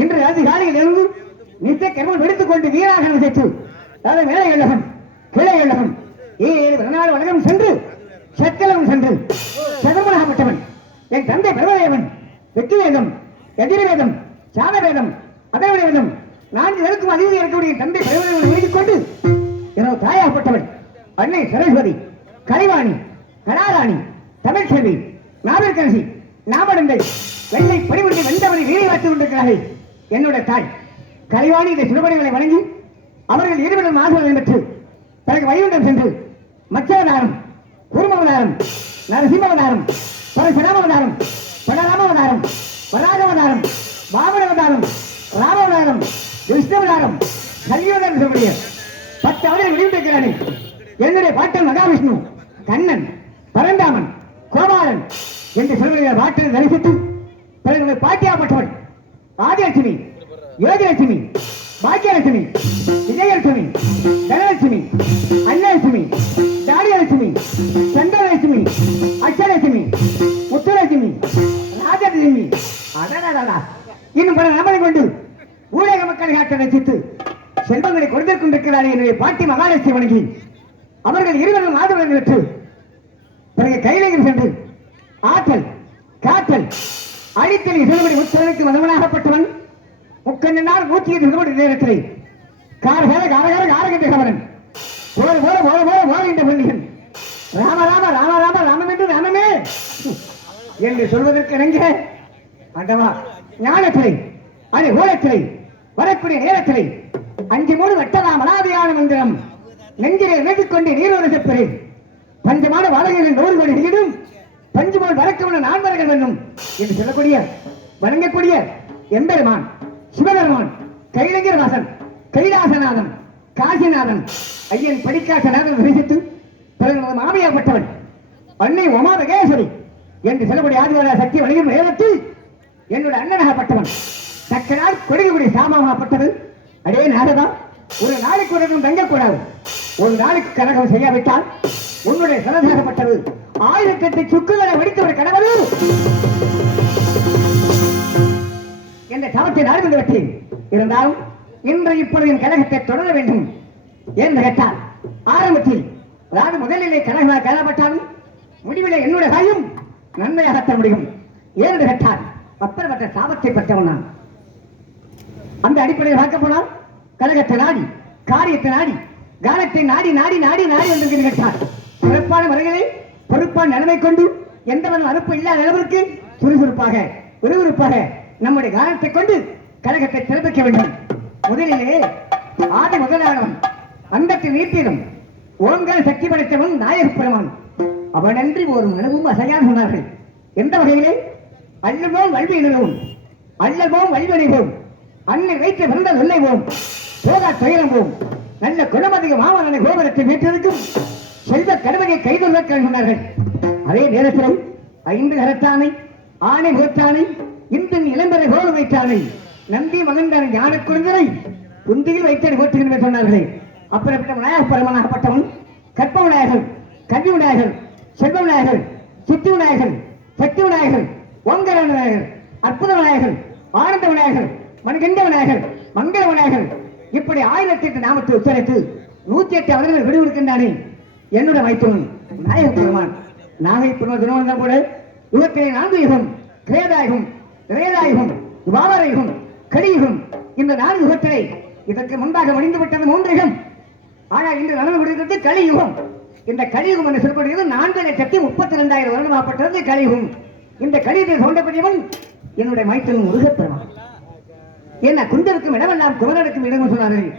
இன்று அதிகாலையில் எழுந்து நித்திய கர்மம் எடுத்துக் கொண்டு வீராக சேர்த்து மேலே எல்லகம் கீழே எல்லகம் ஏழு வணக்கம் சென்று சக்கலம் சென்று சதமனாகப்பட்டவன் என் தந்தை பிரபதேவன் வெற்றி வேதம் எதிர்வேதம் சாத வேதம் அதவிட வேதம் 4 எழுத்தும் அதிகம் இருக்கக்கூடிய தந்தை பிரபதேவனை வேண்டிக் கொண்டு எனது தாயாகப்பட்டவன் அன்னை சரஸ்வதி கலைவாணி கலாராணி தமிழ் செல்வி நாவல்கரசி நாமடந்தை வெள்ளை படிவுண்டு வெந்தவரை வீரை வாத்துக் கொண்டிருக்கிறார்கள். என்னுடைய தாய் கலைவாணி இந்த சுடுபடிகளை வழங்கி அவர்கள் இருவரும் ஆசிரியர்கள் பெற்று பிறகு வைகுண்டம் சென்று மச்சவதாரம் குருமவதாரம் நரசிம்மவதாரம் பரசுராமவதாரம் பலராமவதாரம் வராகவதாரம் வாமனவதாரம் ராமவதாரம் விஷ்ணுவதாரம் கல்வியவதாரம் சொல்லக்கூடிய 10 அவர்கள் வெளியிட்டிருக்கிறார்கள். என்னுடைய பாட்டன் மகாவிஷ்ணு கண்ணன் பரந்தாமன் கோபாலன் என்று சொல்கிற பாட்டை தரிசித்து பிறகு பாட்டியாப்பட்டவள் ஆதிலட்சுமி யோகிலட்சுமி பாக்கியலட்சுமி விஜயலட்சுமி தனலட்சுமி அன்னலட்சுமி தாரியலட்சுமி சந்திரலட்சுமி அக்ஷலட்சுமி முத்துலட்சுமி ராஜலட்சுமி அடடா இன்னும் பல நாமலை கொண்டு ஊடக மக்கள் காட்ட ரசித்து செல்வங்களை கொடுத்திருக்கின்றிருக்கிறார்கள். என்னுடைய பாட்டி மகாலட்சுமி வணங்கி அவர்கள் இருவரும் மாதவர்கள் பெற்று பிறகு கையிலையும் சென்று ஆற்றல் காற்றல் அடித்தல் இசைபடி முத்தலுக்கு மதவனாகப்பட்டவன் முக்கண்ண நாள் 108 நேரத்திலே காரகார காரகார காரகத்தை கவரன் போல போல போல போல போல என்ற பள்ளிகள் ராம ராம ராம ராம ராமம் என்று ராமமே என்று சொல்வதற்கு இணங்க ஆண்டவா ஞானத்திலே அது ஓலத்திலே வரக்கூடிய நேரத்திலே 5 வட்டலாம் அலாதியான மந்திரம் நெஞ்சிலே நினைத்துக் கொண்டு நீரோடு செப்பறேன். பஞ்சமான வாழகைகளின் 100 கோடி நீடும் பஞ்சு போல் வரக்கமுள்ள 4 வரங்கள் வேண்டும் என்று சொல்லக்கூடிய வணங்கக்கூடிய எம்பெருமான் சிவபெருமான் கைலங்கிற வாசன் கைலாசநாதன் காசிநாதன் ஐயன் படிக்காசநாதன் தரிசித்து பிறகு மாமியாப்பட்டவன் அன்னை உமா மகேஸ்வரி என்று சொல்லக்கூடிய ஆதிவார சக்தி வணிகம் நேரத்தில் என்னுடைய அண்ணனாகப்பட்டவன் தக்க நாள் கொடுக்கக்கூடிய சாமாகப்பட்டது. அடே நாரதா ஒரு நாளைக்கு ஒரு தங்கக்கூடாது, ஒரு நாளைக்கு கனகம் செய்யாவிட்டால் உன்னுடைய சலதாகப்பட்டது 1008 சுக்குகளை வடித்தவர் கணவர் என்ற சாபத்தை நான் வந்து விட்டேன். இருந்தாலும் இன்று இப்பொழுது என் கழகத்தை தொடர வேண்டும் என்று கேட்டால் ஆரம்பத்தில் அதாவது முதலிலே கழகமாக கழகப்பட்டாலும் முடிவிலே என்னுடைய காயும் நன்மையாகத்த முடியும் என்று கேட்டால் அப்பேற்பட்ட சாபத்தை பெற்றவன் நான். அந்த அடிப்படையில் பார்க்க போனால் கழகத்தை நாடி காரியத்தை நாடி காலத்தை நாடி நாடி நாடி நாடி வந்திருக்கிறது கேட்டார். சிறப்பான முறைகளை பொறுப்பான நிலைமை கொண்டு எந்தவன் அறுப்பு இல்லாத அளவிற்கு சுறுசுறுப்பாக விறுவிறுப்பாக நம்முடைய காலத்தை கொண்டு கழகத்தை சிறப்பிக்க வேண்டும். முதலிலே ஆதி முதலானவன் அந்தத்தில் நீட்டிடும் ஓங்கார சக்தி படைத்தவன் நாயக பெருமான் அவனன்றி ஒரு மனமும் அசையான் சொன்னார்கள். எந்த வகையிலே அள்ளுவோம் வல்வி இணைவோம் அள்ளவோம் வல்வனைவோம் அன்னை வைத்து பிறந்த சொல்லைவோம் சோகா துயரம்போம் நல்ல குணமதிக மாமனனை கோபுரத்தை வீட்டிற்கும் செல்வ கடமையை கைதொல்ல சொன்னார்கள். அதே நேரத்தில் 5 கரத்தானை ஆணை முகத்தானை இந்தின் இளம்பரை கோல வைத்தானை நந்தி மகன்தான் ஞான குழந்தை குந்தியில் வைத்தடி போட்டுகின்ற சொன்னார்களே. அப்படிப்பட்ட விநாயகப் பெருமானாகப்பட்டவன் கற்ப விநாயகர் கல்வி விநாயகர் செல்வ விநாயகர் சித்தி விநாயகர் சக்தி விநாயகர் ஓங்கர விநாயகர் அற்புத விநாயகர் ஆனந்த விநாயகர் மண்கண்ட விநாயகர் மங்கள விநாயகர் இப்படி 1008 நாமத்தை உச்சரித்து 108 அவர்கள் விடுவிடுக்கின்றானே என்னுடைய மைத்துவன் நாயக பெருமான் நாகை பெருமாள் திருமணம் கூட யுகத்திலே 4 யுகம் கிரேதாயுகம் ரேதாயுகம் வாவரயுகம் கலியுகம் இந்த 4 யுகத்திலே இதற்கு முன்பாக முடிந்துவிட்டது 3 யுகம். ஆனால் இன்று நடந்து கொண்டிருக்கிறது கலியுகம். இந்த கலியுகம் என்று சொல்லப்படுகிறது 4,32,000 வருடமாகப்பட்டது கலியுகம். இந்த கலியுகத்தில் தோன்றப்பட்டவன் என்னுடைய மைத்துவன் முருகப்பெருமான். என்ன குந்தருக்கும் இடமெல்லாம் குமரனுக்கும் இடம் சொன்னார்கள்.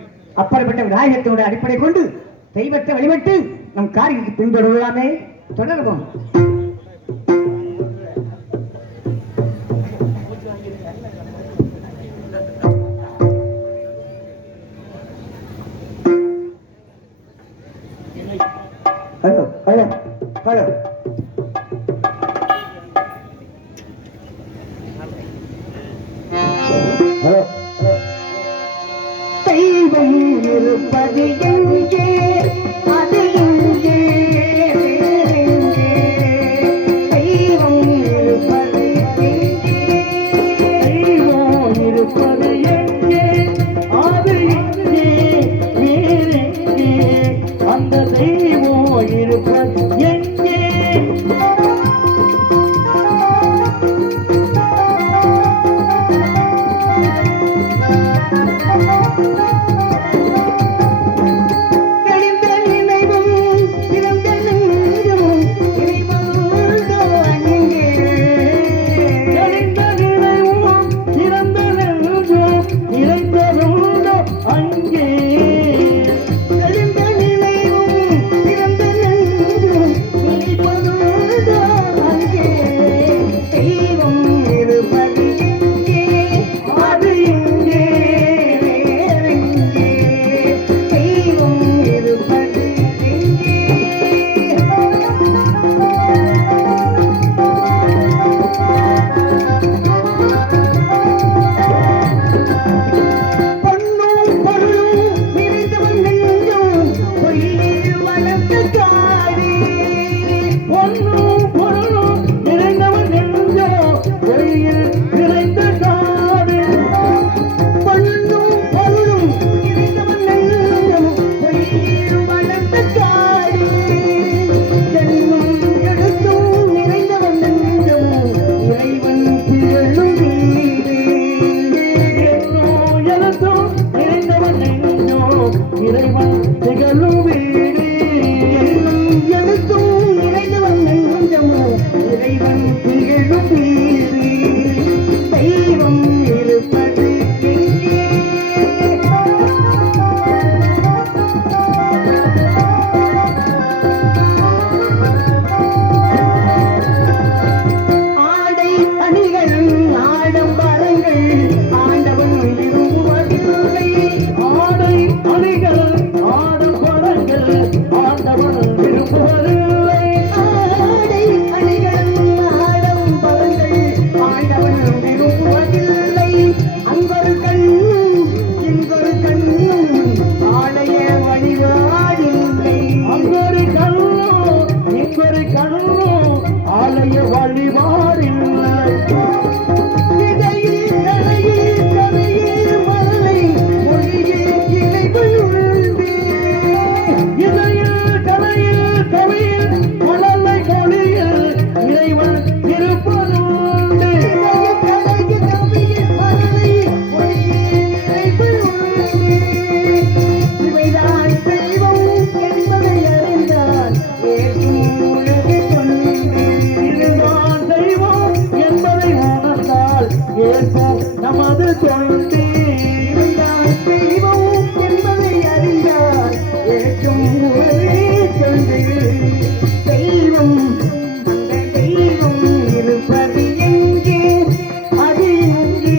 அப்படிப்பட்ட விநாயகத்தினுடைய அடிப்படை கொண்டு தெய்வத்தை வழிபட்டு நம் காரியத்தை பின்தொடரலாமே. தொடர்போம். ஹலோ ஹலோ ஹலோ ஹலோ தெய்வம் இருப்பது எங்கே அது எங்கே கொண்டு இருந்தால் தெய்வம் என்பதை அறிந்தார் ஏற்றும் ஒரே கொண்டு தெய்வம் அந்த தெய்வம் இருப்பது எங்கே அது எங்கே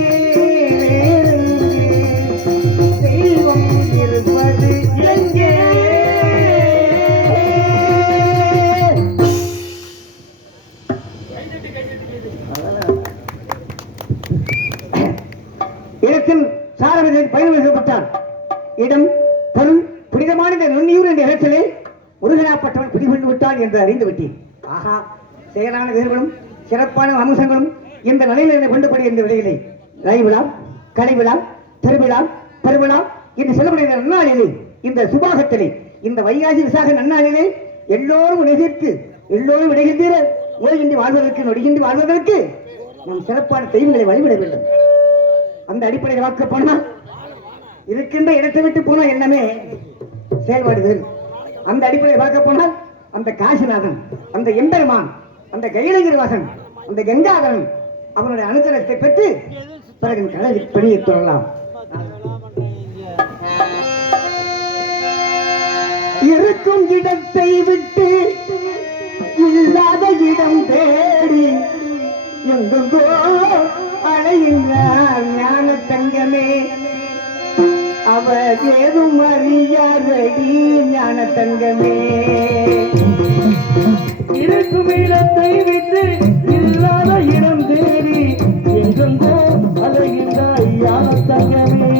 வேறெங்கே தெய்வம் இருப்பது எங்கே இடத்தில் சாரவதை பயணம் செய்யப்பட்டார் இடம் பொருள் புனிதமான இந்த நுண்ணியூர் என்ற இடத்திலே முருகனாப்பட்டவன் குடிகொண்டு விட்டான் என்று அறிந்து விட்டேன் ஆஹா செயலான வீரர்களும் சிறப்பான அம்சங்களும் இந்த நிலையில் என்னை கொண்டுபடி என்ற விடையிலே ரைவிழா கலைவிழா திருவிழா பெருவிழா என்று சொல்லப்படுகிற நன்னாளிலே இந்த சுபாகத்திலே இந்த வைகாசி விசாக நன்னாளிலே எல்லோரும் நிகழ்த்து எல்லோரும் விடைகின்ற நோயின்றி வாழ்வதற்கு நொடியின்றி வாழ்வதற்கு நம் சிறப்பான தெய்வங்களை வழிபட வேண்டும் அந்த அடிப்படையில் வாக்க போனா இருக்கின்ற இடத்தை விட்டு போனா என்னமே செயல்பாடுது அந்த அடிப்படையில் பார்க்க போனால் அந்த காசிநாதன் அந்த எம்பெருமான் அந்த கைலகிரிவாசன் அந்த கங்காதரன் அவனுடைய அனுகிரகத்தை பெற்று பிறகு கடலில் பணியை தொடரலாம் இருக்கும் இடத்தை விட்டு இல்லாத இடம் தேடி எங்கோ அலைகின்றார் ஞான தங்கமே அவர் ஏதும் அறியாதடி ஞான தங்கமே இருக்கும் இடத்தை விட்டு இல்லாத இடம் தேடி எங்கோ அலைகின்றார் ஞான தங்கமே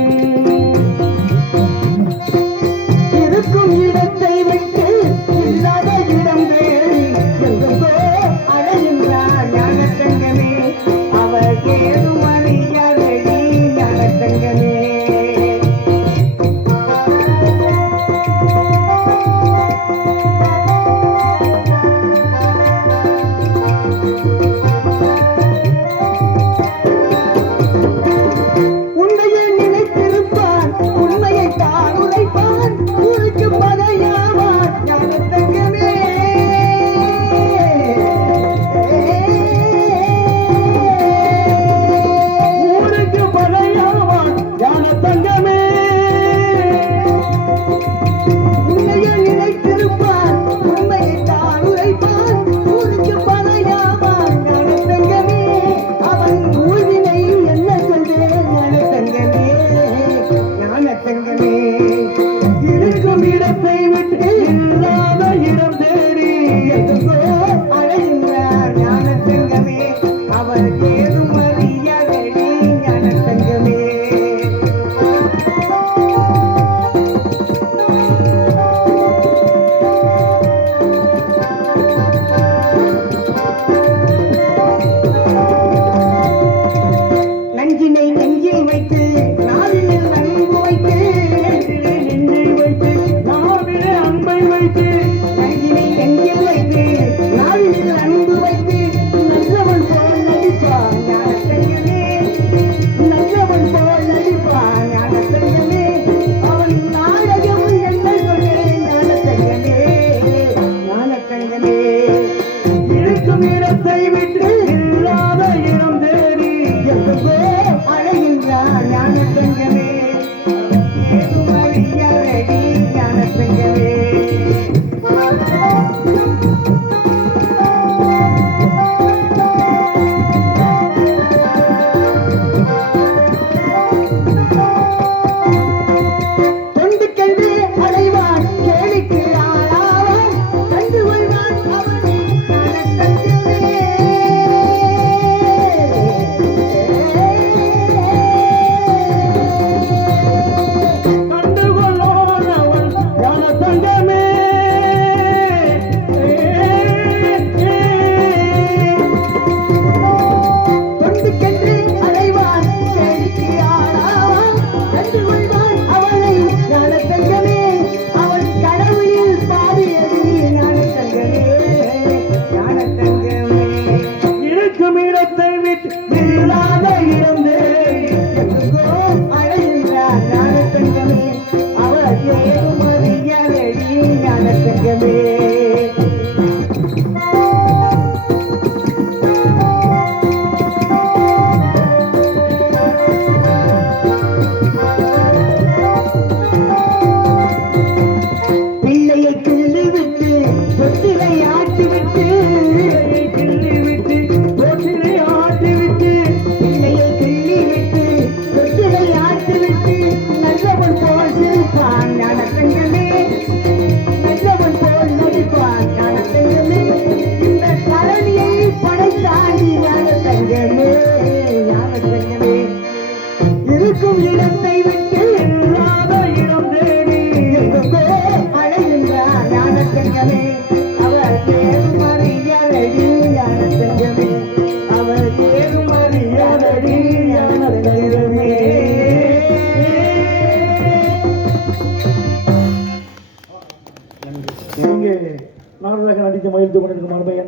இருக்கும் இடத்தை விட்டு இல்லாத இடம் தேடி எங்கோ அலைகின்றார் ஞான தங்கமே அவர் ஏதும் அறியாதடி ஞான தங்கமே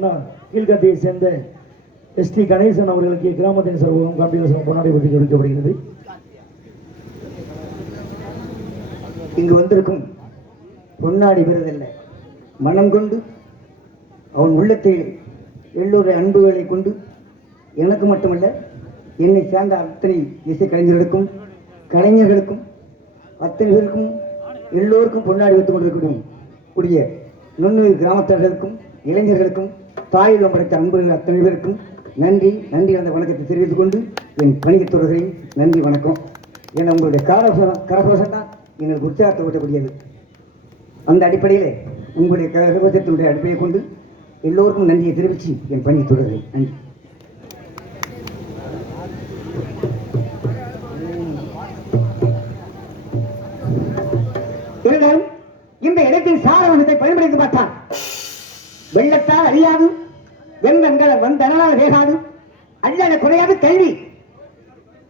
அண்ணா கீழ்கத்தையை சேர்ந்த எஸ்டி கணேசன் அவர்களுக்கு கிராமத்தின் சர்வம் காம்பீரசம் பொன்னாடை பற்றி கொடுக்கப்படுகிறது. இங்கு வந்திருக்கும் பொன்னாடி விருதல்ல, மனம் கொண்டு அவன் உள்ளத்தில் எல்லோருடைய அன்புகளை கொண்டு எனக்கு மட்டுமல்ல என்னை சேர்ந்த அத்தனை இசை கலைஞர்களுக்கும் கலைஞர்களுக்கும் அத்தனை பேருக்கும் எல்லோருக்கும் பொன்னாடி வைத்துக் கொண்டிருக்கணும் கூடிய நுண்ணுயிர் கிராமத்தார்களுக்கும் இளைஞர்களுக்கும் தாயுள்ளம் படைத்த அன்புகள் அத்தனை பேருக்கும் நன்றி நன்றி அந்த வணக்கத்தை தெரிவித்துக் கொண்டு என் பணியத் தொடர்கிறேன். நன்றி வணக்கம். ஏன்னா உங்களுடைய கரகோஷம் தான் எங்களுக்கு உற்சாகத்தை ஊட்டக்கூடியது. அந்த அடிப்படையில் உங்களுடைய கரகோஷத்தினுடைய அடிப்படையை கொண்டு எல்லோருக்கும் நன்றியை தெரிவித்து என் பணியை தொடர்கிறேன். நன்றி. இருந்தாலும் இந்த இடத்தின் சாரவகத்தை பயன்படுத்தி பார்த்தால் வெள்ளத்தால் அழியாது, வெங்கண்கள் வந்தனால் வேகாது, அல்ல குறையாது கல்வி.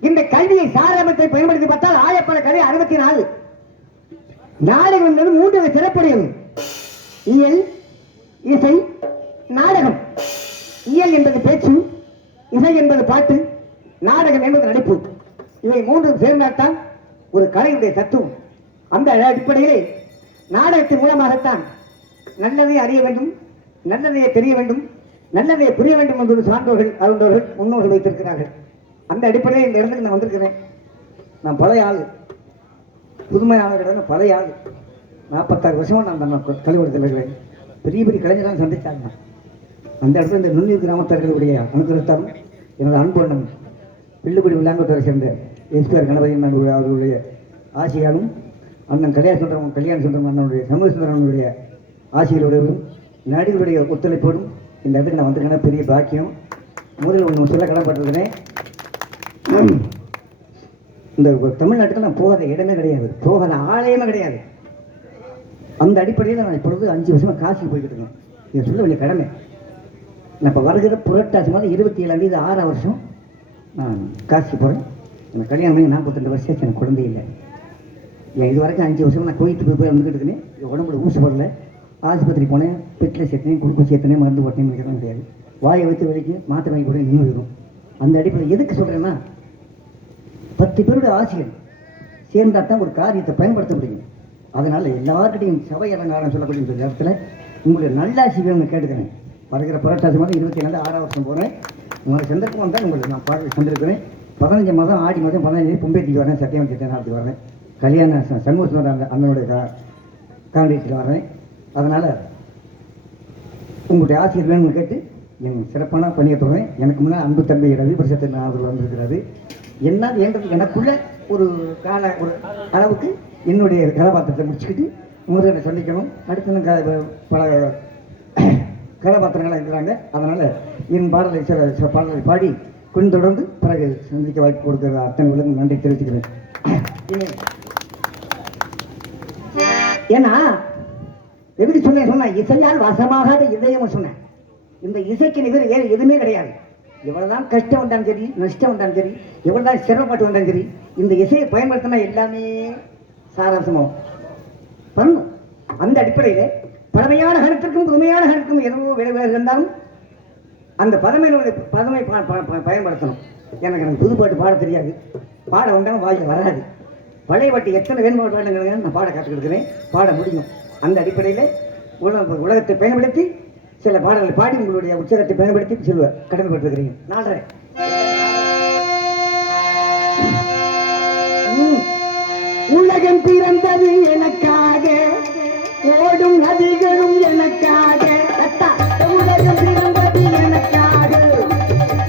இந்த கல்வியை சாரவகத்தை பயன்படுத்தி பார்த்தால் ஆயப்பட கலை 64 நாடகம் என்பது 3 சிறப்புடையது. இயல், இசை, நாடகம். இயல் என்பது பேச்சு, இசை என்பது பாட்டு, நாடகம் என்பது நடிப்பு. இவை 3 சேர்ந்தால்தான் ஒரு கலையுடைய தத்துவம். அந்த அடிப்படையிலே நாடகத்தின் மூலமாகத்தான் நல்லதை அறிய வேண்டும், நல்லதையே தெரிய வேண்டும், நல்லதையே புரிய வேண்டும் என்று சான்றோர்கள் அறிந்தவர்கள் முன்னோர்கள் வைத்திருக்கிறார்கள். அந்த அடிப்படையில் இந்த இடத்துக்கு நான் வந்திருக்கிறேன். நான் பழைய ஆள், புதுமையான கிடையாது, பழைய ஆள். 46 வருஷமாக நான் கலைவடத்தில் இருக்கிறேன். பெரிய பெரிய கலைஞராக சந்தித்தாங்க. அந்த இடத்துல இந்த நுண்ணுயிர் கிராமத்தார்களுடைய அனுகிரகத்தாலும் எனது அன்பு அண்ணன் பிள்ளுக்குடி வில்லாங்கோட்டரை சேர்ந்த எஸ்பிஆர் கணபதி அவர்களுடைய ஆசையாலும் அண்ணன் கல்யாண சுந்தரம் அண்ணனுடைய சமூக சுந்தரனுடைய ஆசைகளுடையவும் நடிகருடைய ஒத்துழைப்போடும் இந்த இடத்துக்கு நான் வந்திருக்கேன். பெரிய பாக்கியம். முதல் ஒன்று சொல்ல கடன்பட்டிருக்கிறேன். இந்த தமிழ்நாட்டுக்கு நான் போகாத இடமே கிடையாது, போகாத ஆலயமே கிடையாது. அந்த அடிப்படையில் நான் இப்பொழுது 5 வருஷமாக காசிக்கு போய்கிட்டு இருக்கேன். இதை சொல்ல வேண்டிய கடமை. நான் இப்போ வருகிற புரட்டாசி மாதம் 27ஆம் தேதி 6ஆம் வருஷம் நான் காசிக்கு போகிறேன். எனக்கு கல்யாணம் பண்ணி 42 வருஷம் எனக்கு குழந்தை இல்லை. இது வரைக்கும் 5 வருஷம் நான் கோயிலுக்கு போய் வந்துக்கிட்டு இருக்கேன். உடம்புல ஊசி போடல, ஆஸ்பத்திரி போனேன், பெட்டில் சேர்த்தனேன், குளுக்கோஸ் சேர்த்தனேன், மருந்து போட்டேன்னு நினைக்கிறேன் கிடையாது. வாயை வைத்து வரைக்கும் மாத்திரை வாங்கி போட இன்னும் இருக்கும். அந்த அடிப்படையில் எதுக்கு சொல்கிறேன்னா, 10 பேருடைய ஆசைகள் சேர்ந்தால் தான் ஒரு காரியத்தை பயன்படுத்த முடியும். அதனால் எல்லாருக்கிட்டையும் சபை அலங்காரம் சொல்லக்கூடிய இந்த நேரத்தில் உங்களுடைய நல்லாசி வேணும்னு கேட்டுக்கிறேன். வருகிற புரட்டாசி மாதம் 27 6ஆம் வருஷம் போகிறேன். உங்களுக்கு சந்தர்ப்பம் வந்தால் உங்களுக்கு நான் பாடல் சந்திருக்கிறேன். 15 மாதம் ஆடி மாதம் 15 பொம்பேட்டிக்கு வரேன், சத்தியம் நாட்டுக்கு வரேன், கல்யாண சண்முக சுந்தரம் அண்ணனுடைய காண்டியத்தில் வரேன். அதனால் உங்களுடைய ஆசிரியர் வேணும்னு கேட்டு என் சிறப்பான பணியை தொடர்றேன். எனக்கு முன்னாடி அன்பு தம்பி ரவி பிரசத்தின் அவர்கள் வந்திருக்கிறாரு. என்ன என்றது எனக்குள்ள ஒரு ஒரு அளவுக்கு என்னுடைய கதாபாத்திரத்தை முடிச்சுக்கிட்டு முதல்ல சந்திக்கணும். அடுத்து பல கதாபாத்திரங்களாக இருக்கிறாங்க. அதனால் என் பாடலை சில பாடலை பாடி பின்தொடர்ந்து பிறகு சந்திக்க வாய்ப்பு கொடுக்குற அத்தனை உலகம் நன்றி தெரிவிச்சுக்கிறேன். ஏன்னா எப்படி சொன்னா இசையால் வசமாகாத இதயம் சொன்னேன். இந்த இசைக்கு நிகர் வேறு எதுவுமே கிடையாது. எவ்வளவுதான் கஷ்டம் வந்தாலும் சரி, நஷ்டம் வந்தாலும் சரி, எவ்வளவுதான் சிரமப்பட்டு வந்தாலும் சரி, இந்த இசையை பயன்படுத்தினா எல்லாமே சாராசமாகும் பண்ணும். அந்த அடிப்படையில் பழமையான கருத்துக்கும் புதுமையான கருத்துக்கும் எதுவோ விளைவு இருந்தாலும் அந்த பதமை பயன்படுத்தணும். எனக்கு புதுப்பாட்டு பாட தெரியாது, பாட உண்டாலும் வாயில் வராது. பழைய பாட்டு எத்தனை வேணுமாட்டு பாடுங்க நான் பாட கற்றுக் கொடுக்குறேன், பாட முடியும். அந்த அடிப்படையில் உலகத்தை பயன்படுத்தி சில பாடல்களை பாடி உங்களுடைய உற்சாகத்தை பயன்படுத்தி சொல்லுவேன். கடமைப்பட்டிருக்கிறீங்க. 4 உலகம் பிறந்தது எனக்காக, ஓடும் நதிகளும் எனக்காக. உலகம் பிறந்தது எனக்காக,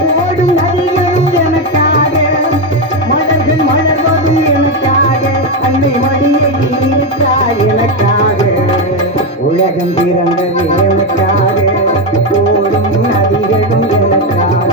ஓடும் நதிகளும் எனக்காக, மலர்கள் மலர்வதும் எனக்காக, அன்னை மடியை இருக்கிறார் எனக்காக. உலகம் பிறந்தது எனக்காக, ஓடும் நதிகளும் எனக்காக.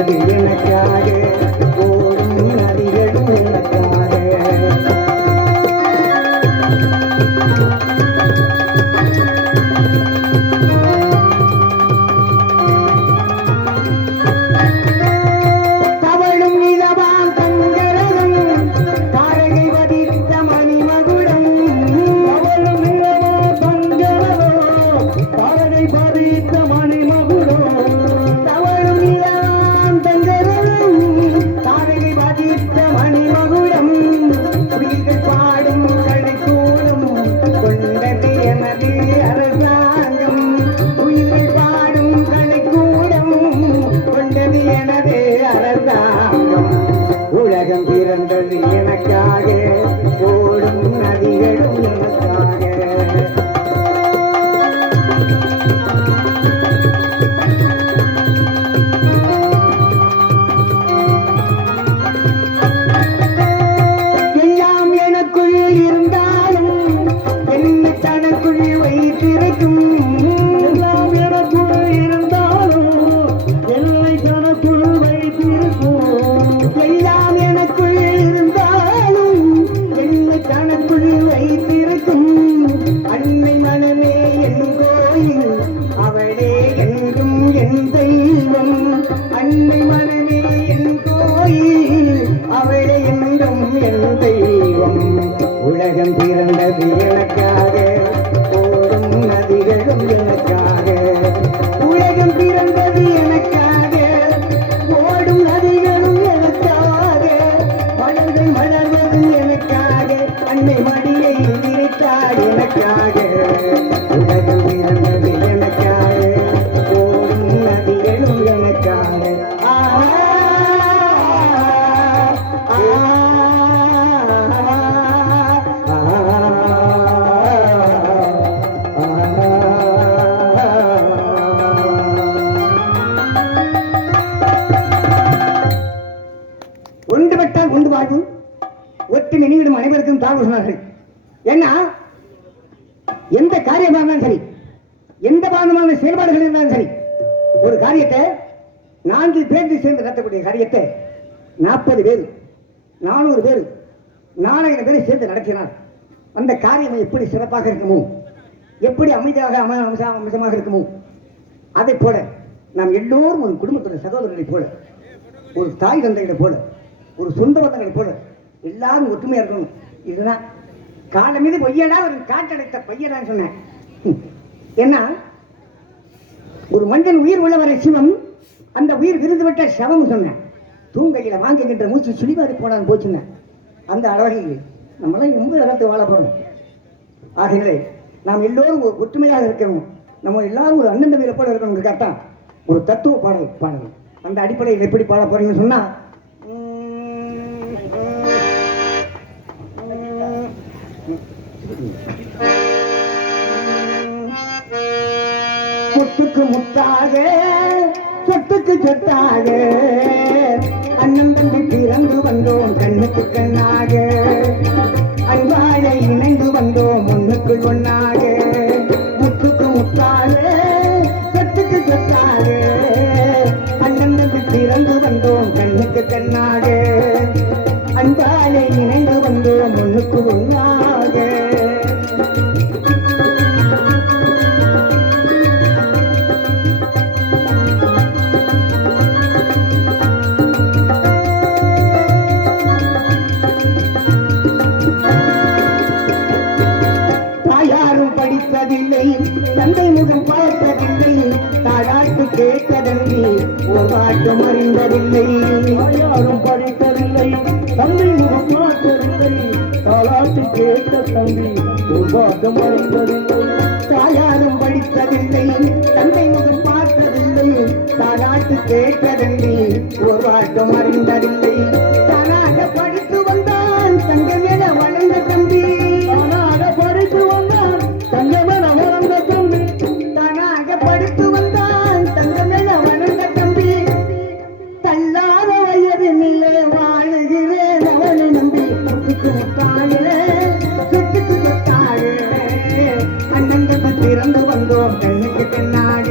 பிறந்தது எனக்காக ஓடும் நதிகளும் எனக்காக உலகம் பிறந்தது எனக்காக ஓடும் நதிகளும் எனக்காக எல்லாம் எனக்குள் இருந்தாலும் என்னை தனக்குள் வைத்திருக்கும் எல்லாம் எனக்குள் இருந்தாலும் என்னை தனக்குள் வைத்திருக்கும் எல்லாம் எனக்குள் இருந்தாலும் என்னை தனக்குள் வைத்திருக்கும் அன்னை மனமே என் கோயில் அவளே என்றும் என் தெய்வம் அன்னை மனமே என் கோயில் அவளே என்றும் என் தெய்வம் உலகம் பிறந்தது எனக்காக ஓடும் நதிகளும் எனக்காக உலகம் பிறந்தது எனக்காக ஓடும் நதிகளும் எனக்காக மலர்கள் மலர்வதும் எனக்காக அன்னை மடியை விரித்தாள் எனக்காக உலகம் பிறந்தது எனக்காக ஓடும் நதிகளும் எனக்காக ஒன்றுபட்டால் ஒன்று வாழ்வு ஒற்று நினைவிடும் அனைவருக்கும் தாழ்வு சொன்னார்கள். ஏன்னா எந்த காரியமாக இருந்தாலும் சரி, எந்த பாதமான செயல்பாடுகள் இருந்தாலும் சரி, ஒரு காரியத்தை 4 பேர் சேர்ந்து நடத்தக்கூடிய காரியத்தை 40 பேர் 400 பேர் 4000 பேரை சேர்ந்து நடத்தினார். அந்த காரியம் எப்படி சிறப்பாக இருக்குமோ, எப்படி அமைதியாக அம்சமாக இருக்குமோ, அதை போல நாம் எல்லோரும் ஒரு குடும்பத்துடைய சகோதரர்களைப் போல, ஒரு தாய் தந்தைகளை போல, ஒரு சொந்த பந்தங்களை போல எல்லாரும் ஒற்றுமையா இருக்கணும். இதுதான் கால மீது பொய்யடா ஒரு காட்டடைத்த பையடான்னு சொன்னேன். ஏன்னா ஒரு மனிதன் உயிர் உள்ளவரை சிவம், அந்த உயிர் விருந்து விட்ட சவம் சொன்னேன். தூங்கையில வாங்குகின்ற மூச்சு சுழிவாரி போனான்னு போச்சுங்க. அந்த அளவில் நம்மளாம் 80 காலத்து வாழ போறோம். ஆகையிலே நாம் எல்லோரும் ஒரு ஒற்றுமையாக இருக்கிறோம். நம்ம எல்லாரும் ஒரு அண்ணன் தம்பியை போல இருக்கணும். கேட்டா ஒரு தத்துவ பாடல் அந்த அடிப்படையில் எப்படி பாட போறீங்கன்னு சொன்னா, முத்துக்கு முத்தாக சொத்துக்கு சொத்தாக அண்ணன் தம்பி பிறந்து வந்தோம் கண்ணுக்கு கண்ணாக, அன்பாக இணைந்து வந்தோம் ஒண்ணுக்குள் ஒண்ணாக. முத்துக்கு முத்தாக சொத்துக்கு சொத்தாக அண்ணன் தம்பி பிறந்து வந்தோம் கண்ணுக்கு கண்ணாக, அன்பாக இணைந்து வந்தோம் ஒண்ணுக்குள் ஒண்ணாக. தந்தை முகம் பார்த்ததில்லை, தாராட்டு கேட்டதில்லை, ஒரு பாட்டும் அறிந்ததில்லை. யாரும் படித்ததில்லை, தந்தை முகம் பார்த்ததில்லை, தாராட்டு கேட்ட தம்பி ஒரு பாட்டும் அறிந்ததில்லை. தாயாரும் படித்ததில்லை, தந்தை முகம் பார்த்ததில்லை, தாராட்டு கேட்டதில்லை, ஒரு பாட்டும் அறிந்ததில்லை. தானாக படித்து வந்தான் தங்கம் என வளர்ந்த தம்பி, தானாக படித்து வந்தான் தங்கம் என வளர்ந்த தம்பி, தானாக படித்து வந்தான் தங்கம் என வளர்ந்த தம்பி. தள்ளாத வயது நிலை வாழுகிறேன் அவனை நம்பி. சுட்டுக்கு முத்தாயே சுட்டுக்கு சொத்தாயே அண்ணன் தம்பி பிறந்து வந்தோம் கண்ணுக்கு கண்ணாக,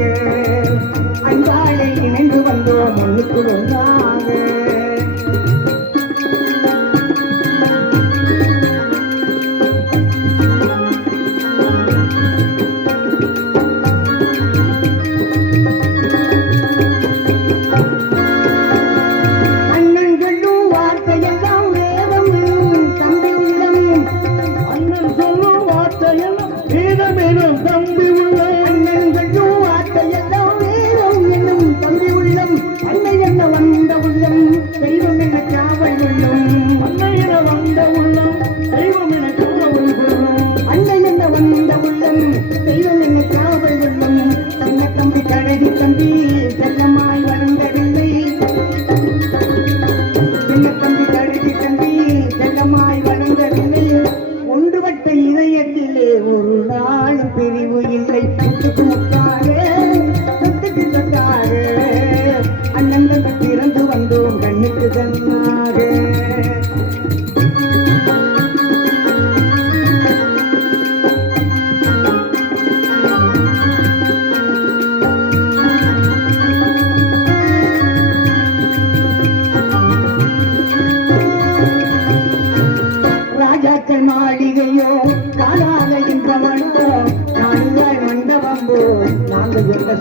அன்பாலே இணைந்து வந்தோம் ஒண்ணுக்கு ஒன்றா.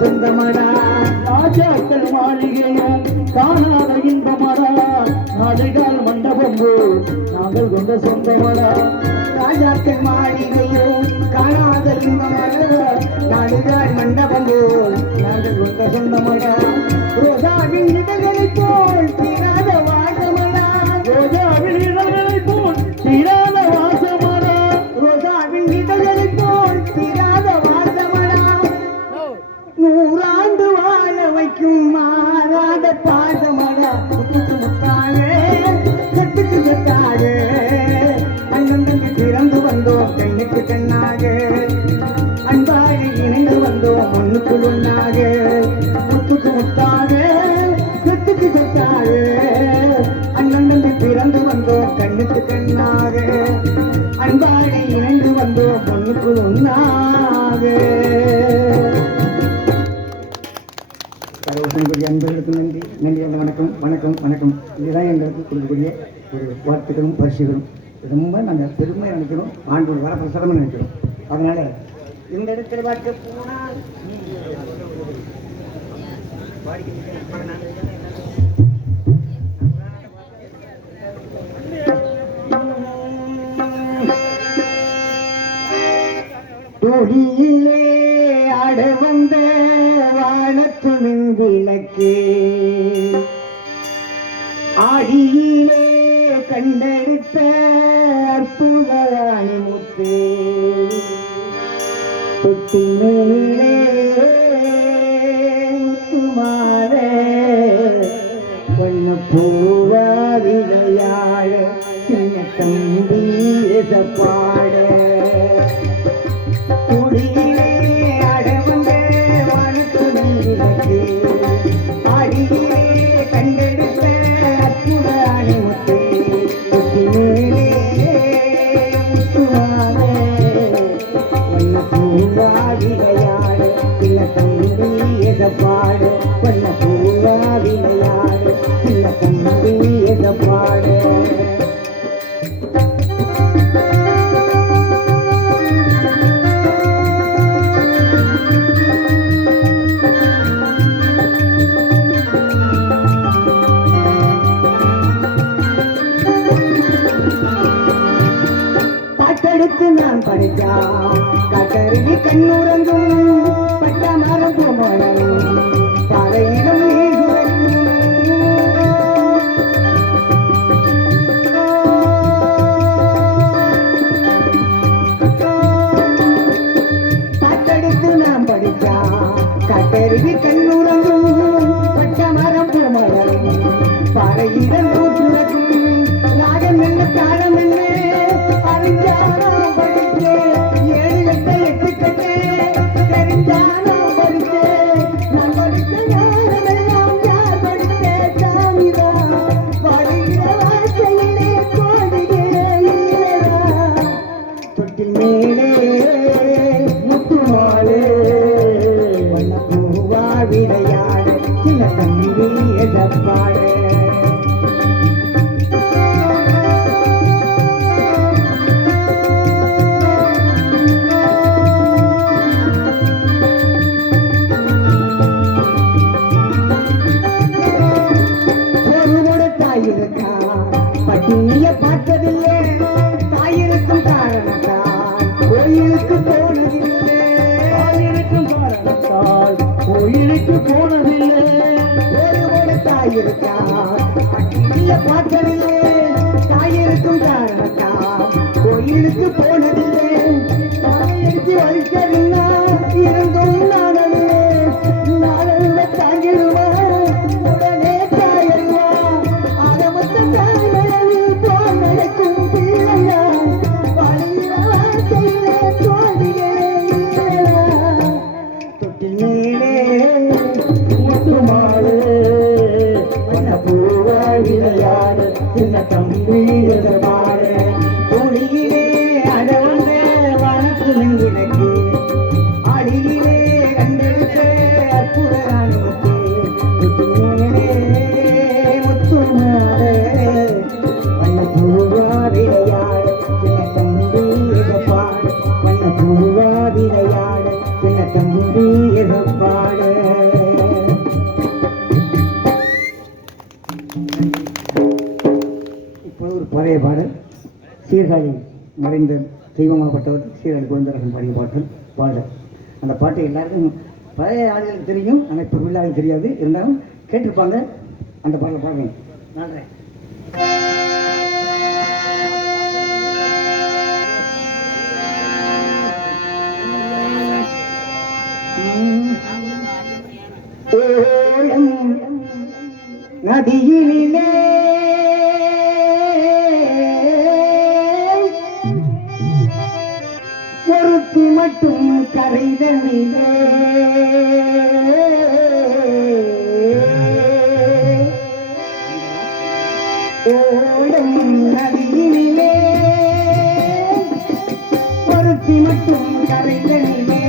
சொந்தமடா ராஜாக்கள் மாளிகையும் காணாத இன்பமடா நாடுகால் மண்டபம் நாங்கள் கொண்ட சொந்தமடா ராஜாக்கள் மாளிகையும் காணாத இன்பமடா நாடுகால் மண்டபம் நாங்கள் கொண்ட சொந்தமடா ரோஜாவின் இதழ்களை போல் தீராத வாசமடா ரோஜாவின் இதழ்களை போல் தீராத வாசமடா ரோஜாவின் இதழ்களை போல் தீராத வாசமடா நூறாண்டு வாழ வைக்கும் மாறாத பாசமடா முத்துக்கு முத்தாக கட்டுக்கு கட்டாக அண்ணன் பிறந்து வந்தோம் கண்ணுக்கு கண்ணாக அன்பாக இணைந்து வந்தோம் மண்ணுக்குள் ஒன்றாக முத்துக்கு முத்தாக கட்டுக்கு கட்டாக அண்ணன் பிறந்து வந்தோம் கண்ணுக்கு கண்ணாக அன்பாக இணைந்து வந்தோம் மண்ணுக்குள் ஒன்றாக. அன்பர்களுக்கு நன்றி நன்றி அந்த வணக்கம் வணக்கம் வணக்கம். இதுதான் எங்களுக்கு கொடுக்கக்கூடிய ஒரு வாழ்த்துக்களும் பரிசுகளும். ரொம்ப நாங்கள் பெருமையாக நினைக்கிறோம், ஆண்டோடு வரப்பிரசாதமாக நினைக்கிறோம். அதனால இந்த இடத்துல பார்க்க போனால் தொழிலே ஆட வந்த வானத்துமின் விளக்கே ஆடியிலே கண்டெடுத்த அற்புதராணி முத்தே தொட்டி மேலே முத்துமாரே பொன்ன பூவா விளையாட சின்ன தம்பி பாட பாடு பண்ண பூவா விளையாடு சின்ன தம்பி பாடு பாட்டெடுத்து நான் படித்தா காட்டருவி கண்ணுறங்கும் பட்ட மரம் போமணும் தலையிலும் பாட்டெடுத்து நான் படித்தா காட்டருவி கண்ணுறங்கும் பட்ட மரம் போமணும் தலையிடம் கூட்டுறக்கும் ராகம் என்ன தாளம் என்ன அறிஞ்சானோ படிச்சே 7 8 கட்டே தெரிஞ்சானோ படிச்சே நான் படிச்ச ஞானமெல்லாம் யார் படிச்சே சாமிதான் படிக்கிற வாழ்க்கையிலே கோடியே இல்லையா தொட்டில் மேலே முத்துமாலே வண்ண பூவா விளையாட சின்ன தம்பி எதப்பாடு பார்த்ததில்லை தாயிருக்கும் காரணத்தால் கோயிலுக்கு போனதில்லை தாயருக்கு வலிக்கவில்லை இருந்தும் நானதில்லை நானல்ல தாங்கிடுவா உடனே தாயல்வா ஆரம்பத்த தாய்மழவில் போல் நடக்கும் பிள்ளையா வழியில வாழ்க்கையிலே தோல்விகளே இல்லையா தொட்டில் மேலே முத்துமாறு விளையாடு சின்ன தம்பி பாடு ஒளியிலே அடவந்த வனத்து எனக்கு அடியிலே கண்டெடுத்த அற்புத முத்துமாறு வண்ண பூவா விளையாடு சின்ன தம்பி பாடு வண்ண பூவா விளையாடு சின்ன தம்பி பாடு ஒரு பழைய பாடல் சீர்காழி மறைந்த தெய்வமாகப்பட்டவர் சீர்காழி குழந்தரசன் பாடிய பாடல் அந்த பாட்டு எல்லாருக்கும் பழைய ஆளுகளுக்கு தெரியும் ஆனால் இப்போ உள்ளாருக்கு தெரியாது இருந்தாலும் கேட்டிருப்பாங்க அந்த பாடலை பாடுறேன் நன்றி நதியிலே ஒருத்தி மட்டும் கரைதனிலே ஓடும் நதியினிலே ஒருத்தி மட்டும் கரைதனிலே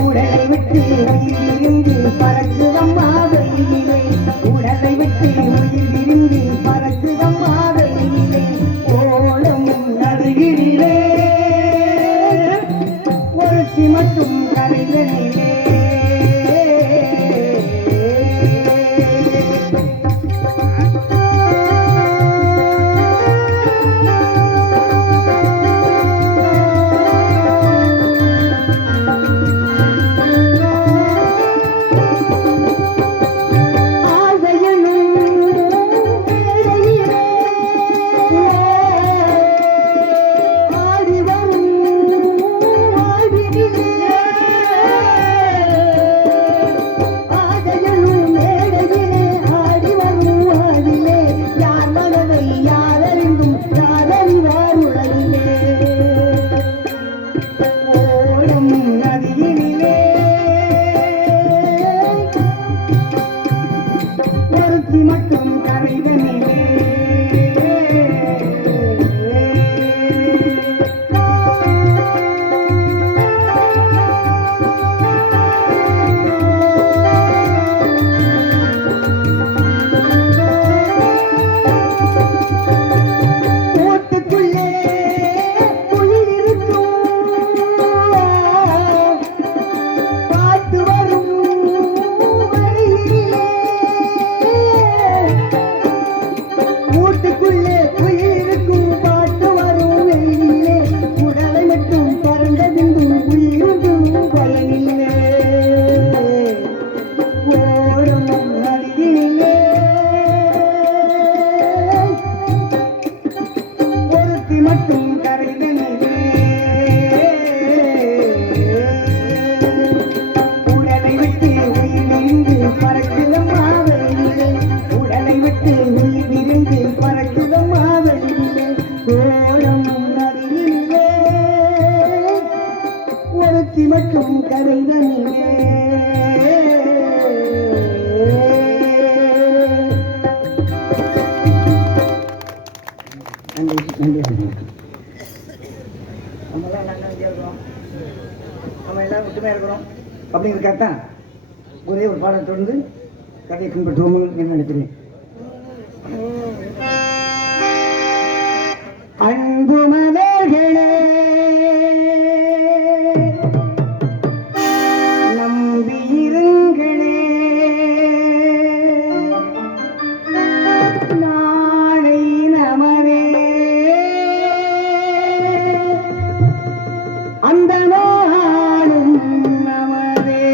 உடலை விட்டு உயிர் விருந்து பறக்குதம்மா வெளியிலே உடலை விட்டு உயிர் விருந்து பறக்குதம்மா வெளியிலே ஓடும் நதியினிலே ஒருத்தி மட்டும் கரைதனிலே மட்டும் கரைதனிலே மட்டும் கரைதனிலே உடலை விட்டு உயிர் விரிந்து பறக்குதம்மா வெளியிலே உடலை விட்டு உயிர் விரிந்து பறக்குதம்மா வெளியிலே ஓடம் நதியிலே ஒருத்தி மட்டும் கரைதனிலே நம்ம எல்லாம் ஒற்றுமையாக இருக்கிறோம் அப்படிங்கிறதுக்காகத்தான் ஒரே ஒரு பாடம் தொடர்ந்து கதையை பின்பற்றுவோம் என்று நினைக்கிறேன். அன்பு மலர்களே நம்பியிருங்களே நாளை நமதே அந்த நாளும் நமதே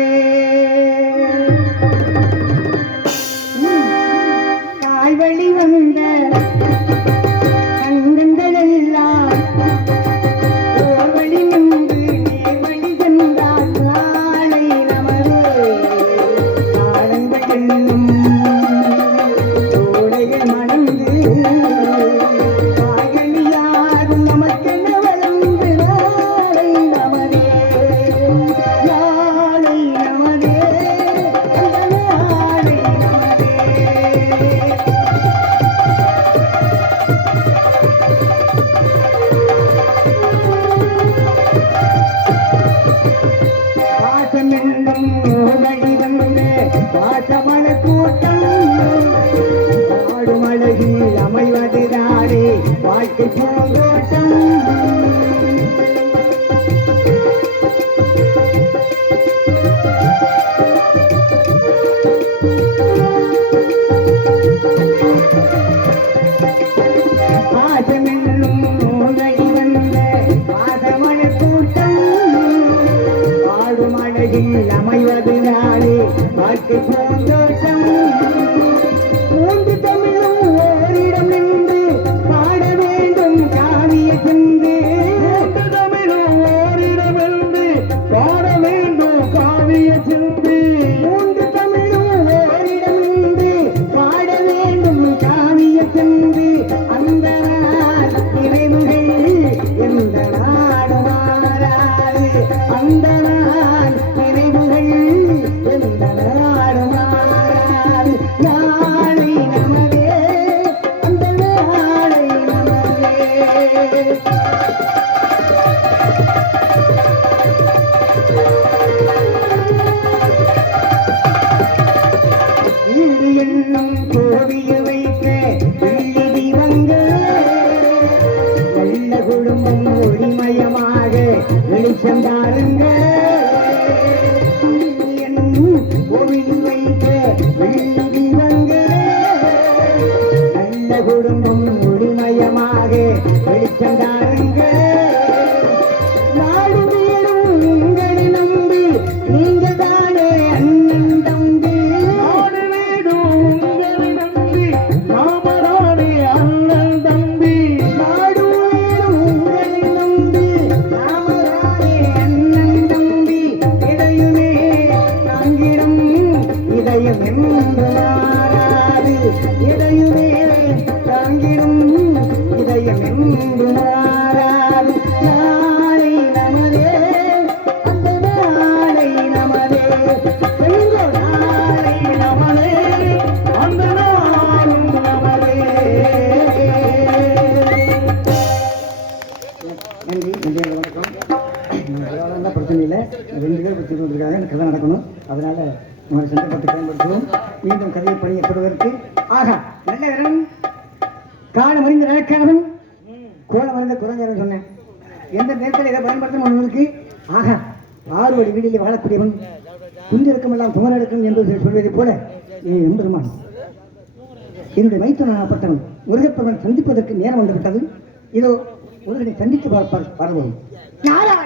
வாழ்க்கை பூந்தோட்டம் மூன்று தமிழும் ஓரிடம் நின்று பாட வேண்டும் காவிய சிந்து மூன்று தமிழும் ஓரிடம் என்று பாட வேண்டும் காவிய சிந்து மூன்று தமிழும் ஓரிடம் நின்று பாட வேண்டும் காவிய சிந்து அந்த நாள் நினைவுகள் எந்த நாடு மாறாது அந்த நாள் நினைவுகள் எந்த நாடு மாறாது நாளை நமதே அந்த நாளை நமதே வீடு என்னும் கோவியில் வைக்க வெள்ளி தீபங்கள் நல்ல குடும்பம் ஒளிமயமாக வெளிச்சம் தாருங்கள் வீடு என்னும் கோவிலில் வைக்க வெள்ளி தீபங்கள் நல்ல குடும்பம் ஒளிமயமாக வெளிச்சம் தாருங்கள் நாடு வீடும் உங்களை நம்பி நீங்க தானே அண்ணன் தம்பி நாடு வீடும் உங்களை நம்பி நாமதானே அண்ணன் தம்பி நாடு வீடும் உங்களை நம்பி நாமதானே அண்ணன் தம்பி இதையுமே தாங்கிடும் இதயம் என்று மாறாது இதையுமே தாங்கிடும் இதயம் என்று மாறாது நாளை நமதே அந்த நாளை நமதே எங்கோ நாளை நமதே அந்த நாளும் நமதே. நன்றி நன்றி வணக்கம் அதெல்லாம் பிரச்சனை இல்லை 2 பேர் பிரச்சனை வந்திருக்காங்க எனக்கு கதை நடக்கணும் அதனால உங்களை சந்தர்ப்பத்தை பயன்படுத்துவோம் மீண்டும் கதையை பணியப்படுவதற்கு ஆகா நல்ல இடம் கால மறிந்த நடக்காதவன் கோல மறிந்த குரங்கன்னு சொன்னேன் எந்த நேரத்தில் இதை பயன்படுத்தணும் உங்களுக்கு ஆகா ஆறுவடி வீட்டிலே வாழக்கூடியவன் குந்திருக்கமெல்லாம் துமரெடுக்கும் என்று சொல்வதைப் போல எம்பெருமான் என்னுடைய மைத்துனாகப்பட்டவன் முருகப்பெருமன் சந்திப்பதற்கு நேரம் வந்துவிட்டது இதோ முருகனை சந்தித்து பார்ப்போம் யாரா